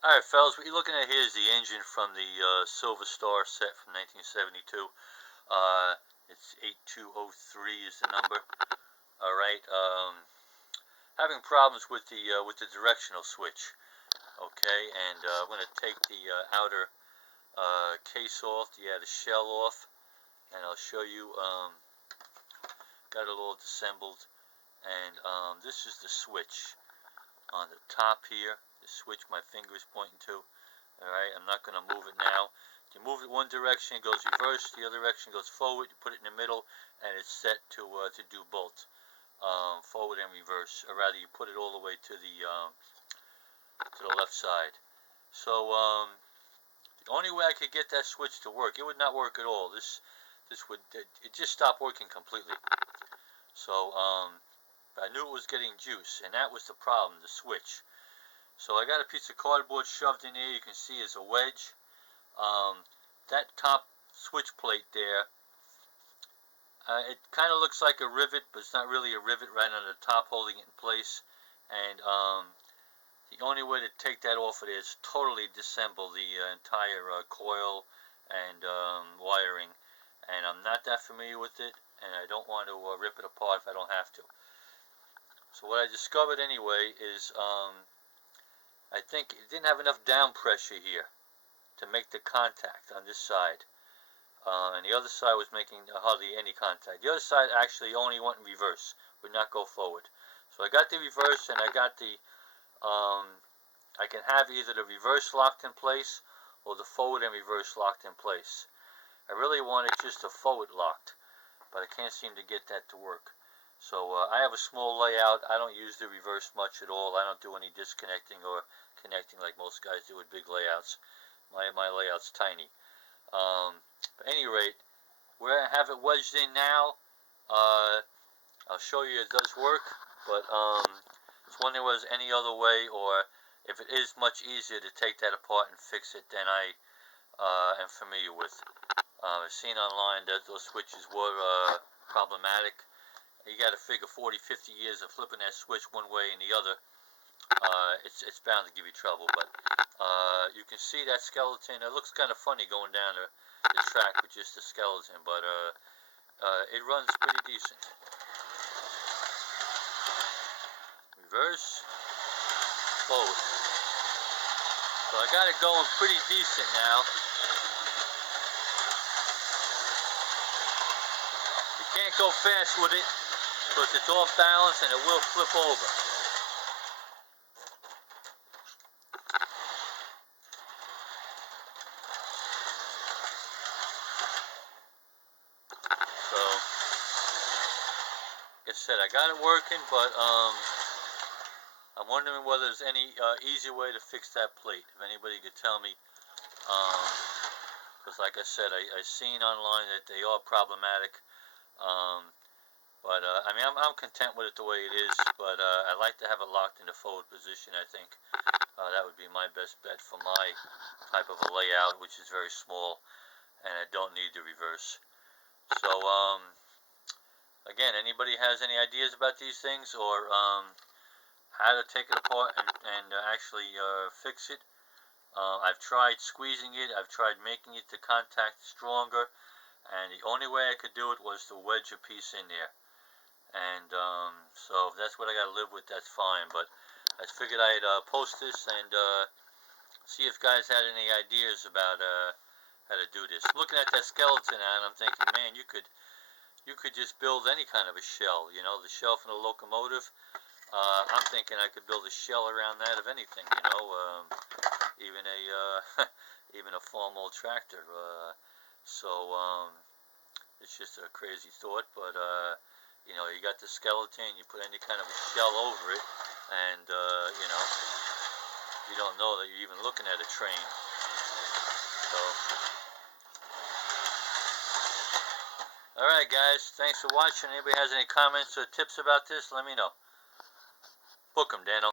Alright fellas, what you're looking at here is the engine from the Silver Star set from 1972. It's 8203 is the number. Alright, having problems with the directional switch. Okay, and I'm going to take the outer case off, the shell off, and I'll show you, got it all disassembled, and this is the switch on the top here. The switch my finger is pointing to. Alright, I'm not going to move it now. You move it one direction, it goes reverse, the other direction goes forward, you put it in the middle, and it's set to do both, forward and reverse, or rather you put it all the way to the left side. So the only way I could get that switch to work, it would not work at all. This would, it just stopped working completely. So I knew it was getting juice, and that was the problem, the switch. So I got a piece of cardboard shoved in there. You can see is a wedge. That top switch plate there, it kind of looks like a rivet, but it's not really a rivet right on the top holding it in place. And the only way to take that off of it is totally disassemble the entire coil and wiring. And I'm not that familiar with it, and I don't want to rip it apart if I don't have to. So what I discovered anyway is I think it didn't have enough down pressure here to make the contact on this side. And the other side was making hardly any contact. The other side actually only went in reverse, would not go forward. So I got the reverse, and I got the, I can have either the reverse locked in place or the forward and reverse locked in place. I really wanted just the forward locked, but I can't seem to get that to work. So I have a small layout. I don't use the reverse much at all. I don't do any disconnecting or connecting like most guys do with big layouts. My layout's tiny. At any rate, where I have it wedged in now, I'll show you it does work, but it's wondering whether there's any other way, or if it is much easier to take that apart and fix it than I am familiar with. I've seen online that those switches were problematic. You got to figure 40, 50 years of flipping that switch one way and the other, it's bound to give you trouble. But you can see that skeleton. It looks kind of funny going down the track with just the skeleton, but it runs pretty decent. Reverse, forward. So I got it going pretty decent now. You can't go fast with it, because it's off balance and it will flip over. So, like I said, I got it working, but I'm wondering whether there's any easy way to fix that plate. If anybody could tell me, because like I said, I've seen online that they are problematic. But I mean, I'm content with it the way it is, but I like to have it locked in the forward position. I think that would be my best bet for my type of a layout, which is very small, and I don't need the reverse. So again, anybody has any ideas about these things, or how to take it apart and actually fix it? I've tried squeezing it, I've tried making it to contact stronger, and the only way I could do it was to wedge a piece in there. And so if that's what I got to live with, that's fine. But I figured I'd post this and see if guys had any ideas about how to do this. Looking at that skeleton, and I'm thinking, man, you could just build any kind of a shell. You know, the shell from the Locomotive. I'm thinking I could build a shell around that of anything. You know, even a even a farm old tractor. So it's just a crazy thought, but you know, you got the skeleton, you put any kind of a shell over it, and you know, you don't know that you're even looking at a train. So alright guys, thanks for watching. Anybody has any comments or tips about this, let me know. Book 'em, Dano.